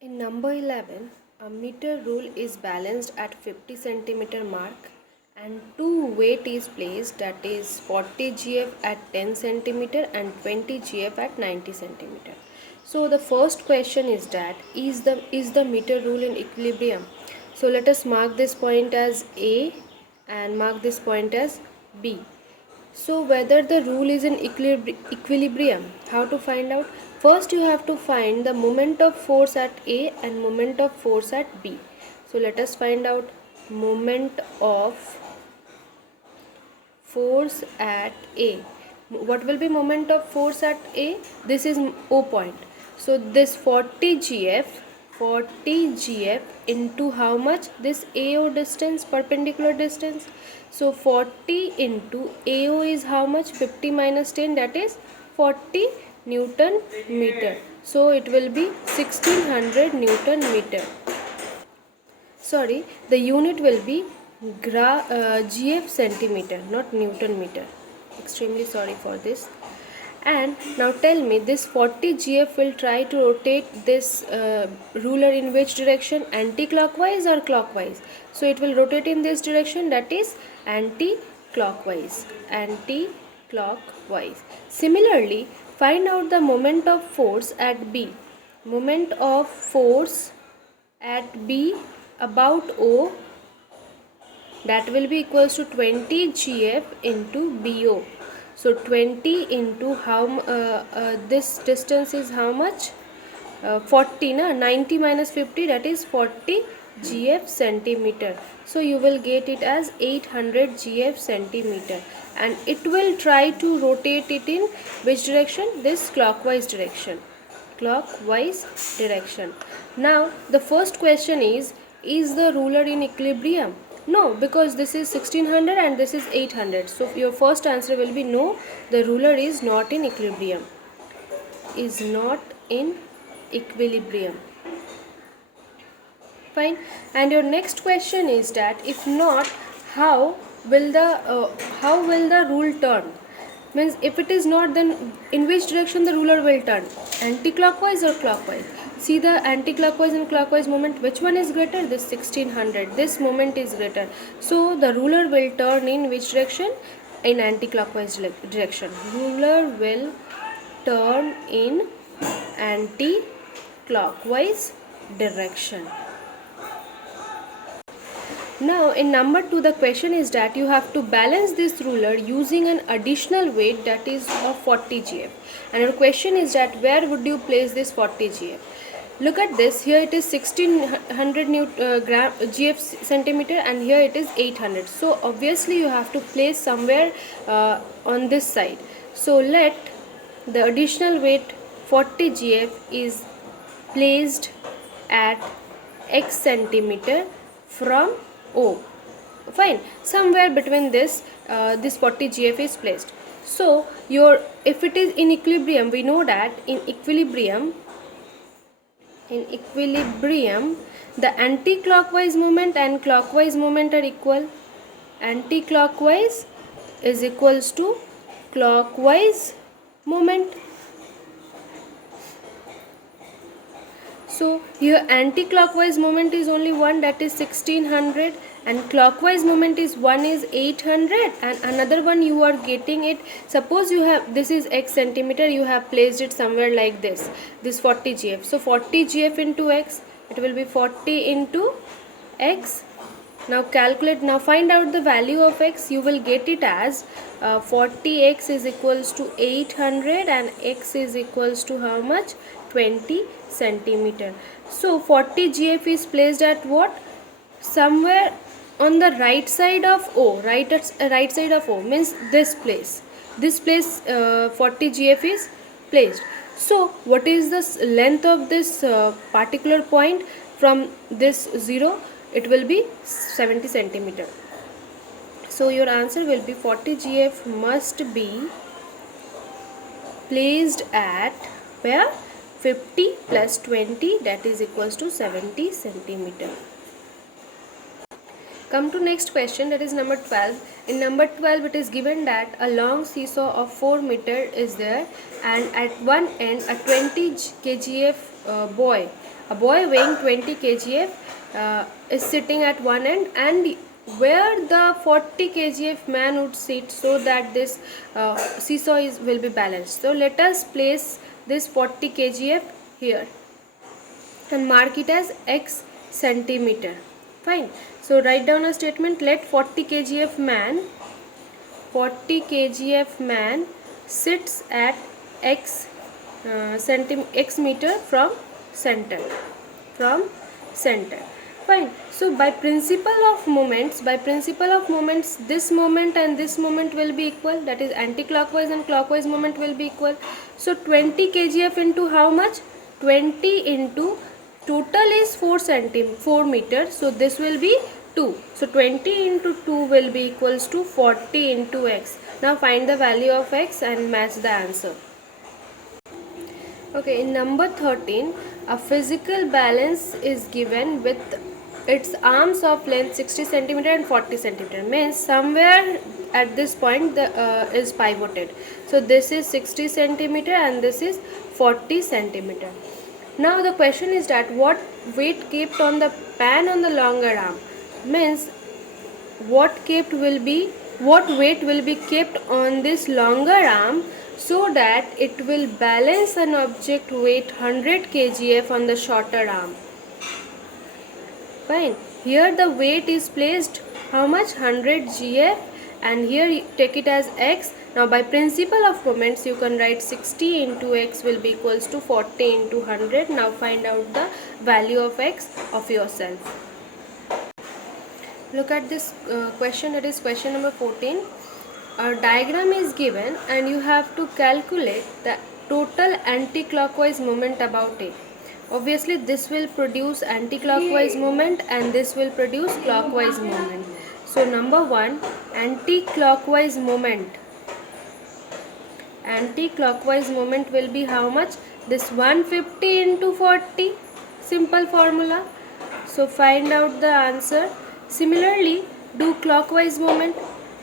In number 11, a meter rule is balanced at 50 centimeter mark and two weight is placed, that is 40 gf at 10 centimeter and 20 gf at 90 centimeter. So the first question is that is the meter rule in equilibrium? So let us mark this point as A and mark this point as B. So whether the rule is in equilibrium, how to find out? First you have to find the moment of force at A and moment of force at B. So let us find out moment of force at A. What will be moment of force at A? This is O point. So this 40 gf into how much? This AO distance, perpendicular distance. So 40 into AO is how much? 50 minus 10, that is 40 Newton meter. So it will be 1600 Newton meter. Sorry, the unit will be GF centimeter, not Newton meter. Extremely sorry for this. And now tell me, this 40 GF will try to rotate this ruler in which direction? Anti-clockwise or clockwise? So it will rotate in this direction, that is anti-clockwise. Anti-clockwise. Similarly, find out the moment of force at B. Moment of force at B about O, that will be equals to 20 GF into BO. So 20 into how this distance is how much? 40 na, 90 minus 50, that is 40 GF centimeter. So you will get it as 800 GF centimeter, and it will try to rotate it in which direction? This clockwise direction. Clockwise direction. Now the first question is the ruler in equilibrium? No, because this is 1600 and this is 800. So your first answer will be no, the ruler is not in equilibrium. Is not in equilibrium. Fine. And your next question is that if not, how will the rule turn? Means if it is not, then in which direction the ruler will turn? Anti-clockwise or clockwise? See the anti-clockwise and clockwise moment, which one is greater? This 1600, this moment is greater. So the ruler will turn in which direction? In anti-clockwise direction. Ruler will turn in anti-clockwise direction. Now in number 2, the question is that you have to balance this ruler using an additional weight, that is of 40 gf. And your question is that where would you place this 40 gf? Look at this, here it is 1600 gf centimeter and here it is 800. So obviously you have to place somewhere on this side. So let the additional weight 40 gf is placed at x centimeter from O. Fine, somewhere between this 40 gf is placed. So if it is in equilibrium, we know that in equilibrium the anti-clockwise moment and clockwise moment are equal. Anti-clockwise is equals to clockwise moment. So here anti-clockwise moment is only one, that is 1600, and clockwise moment is one is 800, and another one you are getting it. Suppose you have, this is x centimeter, you have placed it somewhere like this 40 gf. So 40 gf into x, it will be 40 into x. Now calculate, now find out the value of x. You will get it as 40x is equals to 800 and x is equals to how much? 20 centimeter. So 40 gf is placed at what? Somewhere on the right side of O. Right side of O means this place. This place 40 gf is placed. So what is the length of this particular point from this 0? It will be 70 centimeter. So your answer will be 40 gf must be placed at where? 50 plus 20, that is equals to 70 centimeter. Come to next question, that is number 12. In number 12 it is given that a long seesaw of 4 meter is there, and at one end a 20 kgf boy. A boy weighing 20 kgf is sitting at one end, and where the 40 kgf man would sit so that this seesaw will be balanced. So let us place this 40 kgf here and mark it as x centimeter. Fine. So write down a statement, let 40 kgf man sits at x x meter from center. Fine. So by principle of moments, this moment and this moment will be equal, that is anti-clockwise and clockwise moment will be equal. So 20 kgf into how much? 20 into total is 4 meters, so this will be 2. So 20 into 2 will be equals to 40 into x. Now find the value of x and match the answer. Okay, in number 13, a physical balance is given with its arms of length 60 centimeter and 40 centimeter. Means somewhere at this point the is pivoted. So this is 60 centimeter and this is 40 centimeter. Now the question is that what weight kept on the pan on the longer arm? Means what weight will be kept on this longer arm so that it will balance an object weight 100 kgf on the shorter arm. Fine. Here the weight is placed how much? 100 gf, and here you take it as x. Now by principle of moments you can write 60 into x will be equals to 40 into 100. Now find out the value of x of yourself. Look at this question, that is question number 14. A diagram is given and you have to calculate the total anti-clockwise moment about it. Obviously this will produce anti-clockwise moment and this will produce clockwise moment. So number 1, anti-clockwise moment will be how much? This 150 into 40, simple formula. So find out the answer. Similarly, do clockwise moment.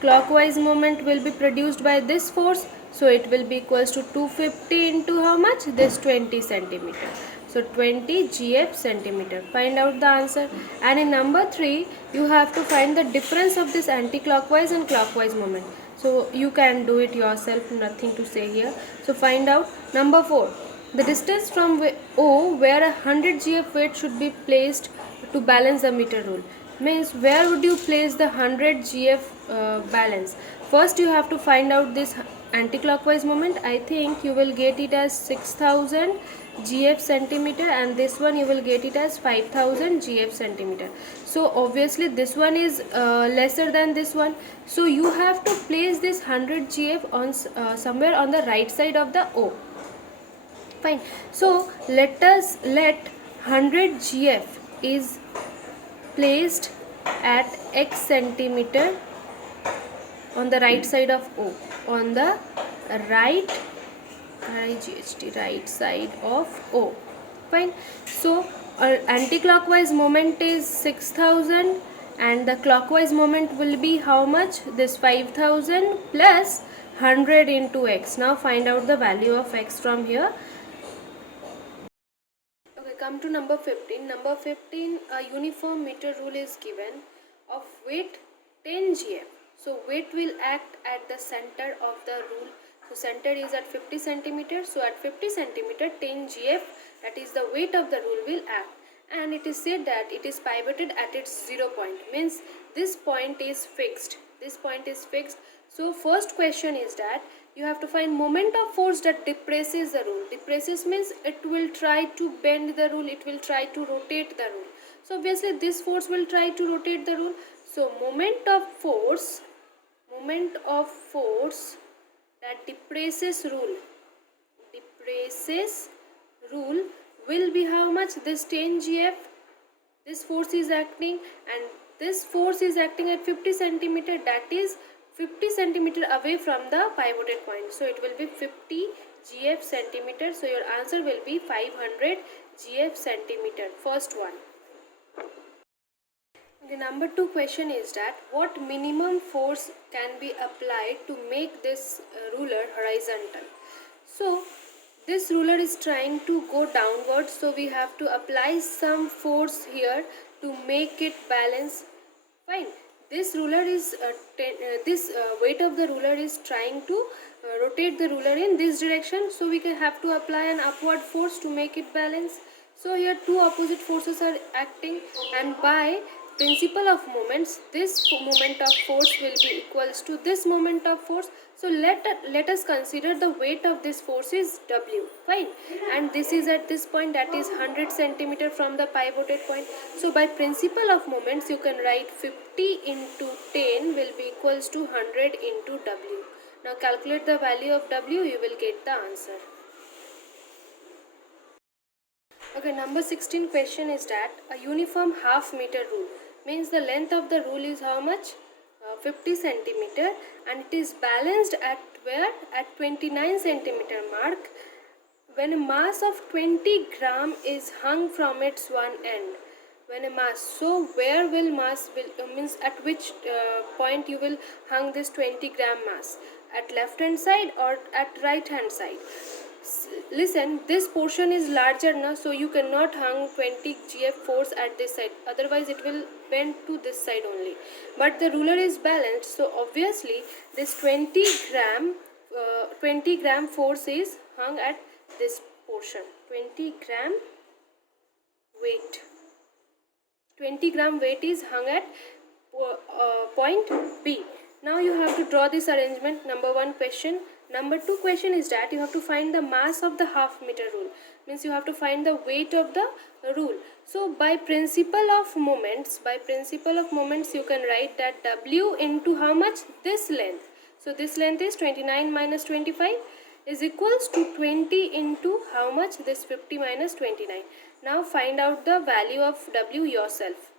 Clockwise moment will be produced by this force, so it will be equals to 250 into how much? This 20 centimeter. So 20 gf centimeter. Find out the answer. And in number 3, you have to find the difference of this anti-clockwise and clockwise moment. So you can do it yourself, nothing to say here. So find out. Number 4, the distance from O where a 100 gf weight should be placed to balance the meter rule. Means where would you place the 100 gf balance? First you have to find out this anti-clockwise moment. I think you will get it as 6000 gf centimeter, and this one you will get it as 5000 gf centimeter. So obviously this one is lesser than this one, so you have to place this 100 gf on somewhere on the right side of the O. Fine. So let 100 gf is placed at x centimeter on the right side of O, on the right side of O. Fine. So anti-clockwise moment is 6000 and the clockwise moment will be how much? This 5000 plus 100 into x. Now find out the value of x from here. Okay, come to number 15. Number 15, a uniform meter rule is given of weight 10 gf. So weight will act at the center of the rule. So center is at 50 centimeter. So at 50 centimeter, 10 gf, that is the weight of the rule, will act. And it is said that it is pivoted at its 0 point. Means this point is fixed. So first question is that you have to find moment of force that depresses the rule. Depresses means it will try to bend the rule, it will try to rotate the rule. So obviously this force will try to rotate the rule. So moment of force that depresses rule will be how much? This 10 gf. This force is acting, and this force is acting at 50 centimeter, that is 50 centimeter away from the pivoted point. So it will be 50 gf centimeter. So your answer will be 500 gf centimeter. First one. The number 2 question is that what minimum force can be applied to make this ruler horizontal? So this ruler is trying to go downwards, so we have to apply some force here to make it balance. Fine. This ruler is this weight of the ruler is trying to rotate the ruler in this direction, so we can have to apply an upward force to make it balance. So here two opposite forces are acting, and by principle of moments, this moment of force will be equals to this moment of force. So let us consider the weight of this force is W. Fine. And this is at this point, that is 100 centimeter from the pivoted point. So by principle of moments, you can write 50 into 10 will be equals to 100 into W. Now calculate the value of W, you will get the answer. Okay, number 16 question is that a uniform half meter rule means the length of the rule is how much? 50 centimeter, and it is balanced at where? At 29 centimeter mark, when a mass of 20 gram is hung from its one end. When a mass, so where will mass will means at which point you will hung this 20 gram mass? At left hand side or at right hand side? Listen, this portion is larger now, so you cannot hang 20 GF force at this side, otherwise it will bend to this side only. But the ruler is balanced, so obviously this 20 gram force is hung at this portion. 20 gram weight. 20 gram weight is hung at point B. Now you have to draw this arrangement. Number 1 question. Number 2 question is that you have to find the mass of the half meter rule. Means you have to find the weight of the rule. So by principle of moments, you can write that W into how much? This length. So this length is 29 minus 25 is equals to 20 into how much? This 50 minus 29. Now find out the value of W yourself.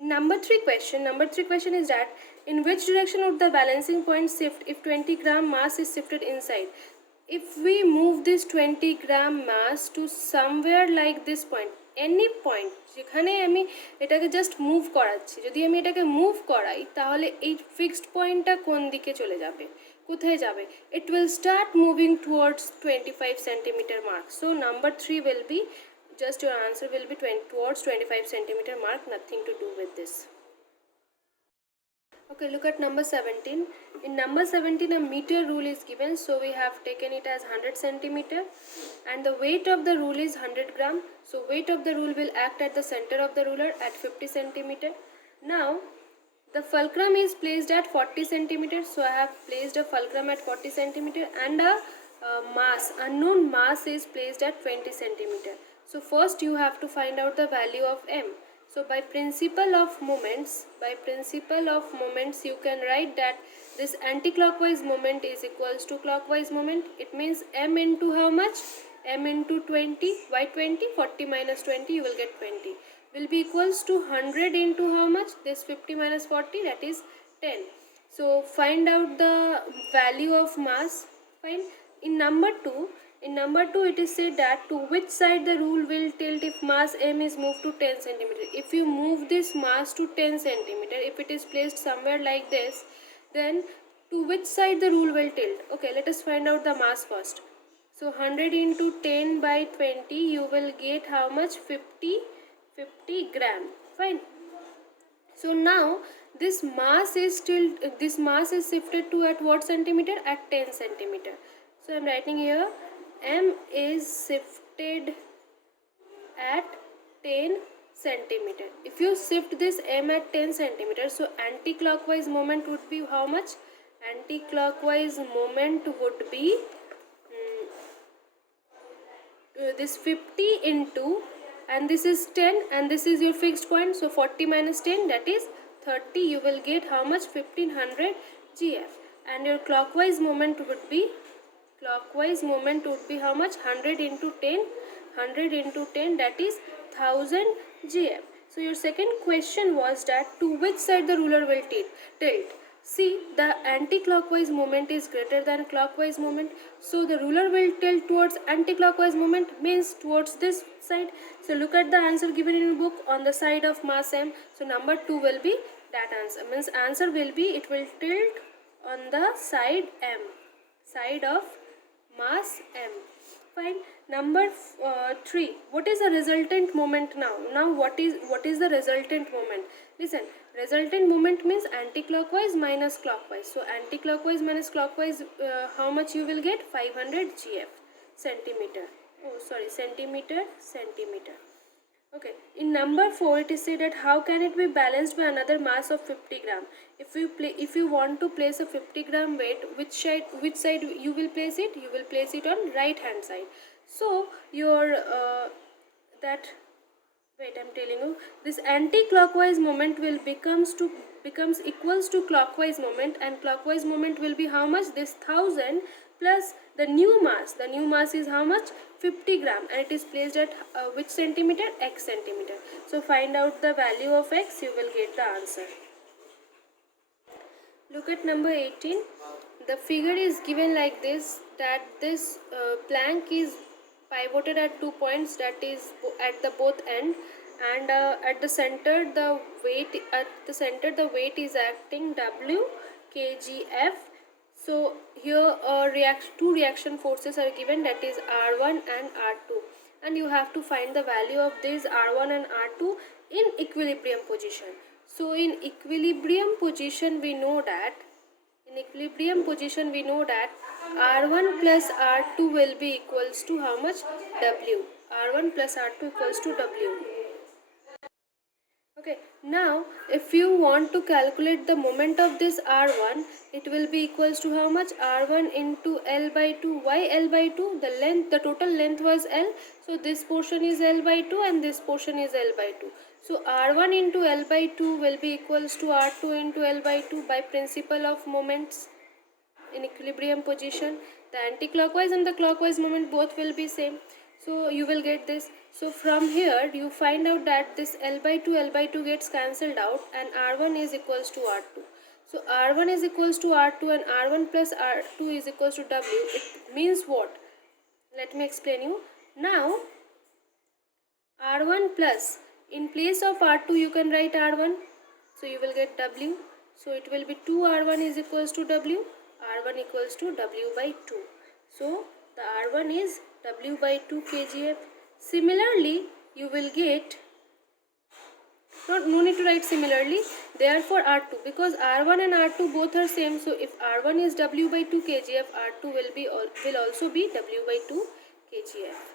Number 3 question is that in which direction would the balancing point shift if 20 gram mass is shifted inside? If we move this 20 gram mass to somewhere like this point, any point যেখানে আমি এটাকে just move করাচ্ছি, যদি আমি এটাকে move করাই তাহলে এই ফিক্সড পয়েন্টটা কোন দিকে চলে যাবে, কোথায় যাবে? It will start moving towards 25 centimeter mark. So number 3 will be, just your answer will be towards 25 centimeter mark, nothing to do with this. Okay, look at number 17. In number 17, a meter rule is given, so we have taken it as 100 centimeter, and the weight of the rule is 100 gram. So weight of the rule will act at the center of the ruler at 50 centimeter. Now the fulcrum is placed at 40 centimeter, so I have placed a fulcrum at 40 centimeter, and a unknown mass is placed at 20 centimeter. So first you have to find out the value of M. So by principle of moments, you can write that this anti-clockwise moment is equals to clockwise moment. It means M into how much? M into 20. Why 20? 40 minus 20, you will get 20. Will be equals to 100 into how much? This 50 minus 40, that is 10. So find out the value of mass. Fine. In number 2, it is said that to which side the rule will tilt if mass M is moved to 10 centimeter. If you move this mass to 10 centimeter, if it is placed somewhere like this, then to which side the rule will tilt? Okay, let us find out the mass first. So 100 into 10 by 20, you will get how much? 50 gram. Fine. So now this mass is shifted to at what centimeter? At 10 centimeter. So I am writing here M is shifted at 10 centimeter. If you shift this M at 10 centimeter, so anti-clockwise moment would be how much? Anti-clockwise moment would be this 50 into, and this is 10, and this is your fixed point, so 40 minus 10, that is 30. You will get how much? 1500 GF. And your clockwise moment would be how much? 100 into 10, that is 1000 GF. So your second question was that to which side the ruler will tilt. See, the anti-clockwise moment is greater than clockwise moment, so the ruler will tilt towards anti-clockwise moment, means towards this side. So look at the answer given in the book on the side of mass M. So number 2 will be that answer. Means answer will be, it will tilt on the side M, side of mass m. Fine. Number 3. What is the resultant moment now? Now what is the resultant moment? Listen, resultant moment means anti-clockwise minus clockwise. So anti-clockwise minus clockwise, how much you will get? 500 gf centimeter. Oh, sorry, centimeter. Okay, in number 4 it is said that how can it be balanced by another mass of 50 gram? If you want to place a 50 gram weight, which side you will place it? You will place it on right hand side. So your that wait, I'm telling you, this anti-clockwise moment will becomes equals to clockwise moment, and clockwise moment will be how much? This 1000 plus the new mass. The new mass is how much? 50 gram, and it is placed at which centimeter? X centimeter. So find out the value of x, you will get the answer. Look at number 18. The figure is given like this, that this plank is pivoted at 2 points, that is at the both end, and at the center the weight is acting W kgf. So here two reaction forces are given, that is R1 and R2, and you have to find the value of this R1 and R2 in equilibrium position. So in equilibrium position we know that R1 plus R2 will be equals to how much? W. R1 plus R2 equals to W. Okay, now if you want to calculate the moment of this R1, it will be equals to how much? R1 into L by 2. Why L by 2? The total length was L, so this portion is L by 2 and this portion is L by 2. So R1 into L by 2 will be equals to R2 into L by 2 by principle of moments in equilibrium position. The anti-clockwise and the clockwise moment both will be same. So you will get this. So from here you find out that this L by 2 gets cancelled out, and R1 is equals to R2. So R1 is equals to R2 and R1 plus R2 is equals to W. It means what? Let me explain you. Now R1 plus, in place of R2 you can write R1. So you will get W. So it will be 2R1 is equals to W. R1 equals to W by 2. So the R1 is W by 2 kgf. Similarly, you will get, no need to write similarly, therefore R2, because R1 and R2 both are same. So if R1 is W by 2 kgf, R2 will also be W by 2 kgf.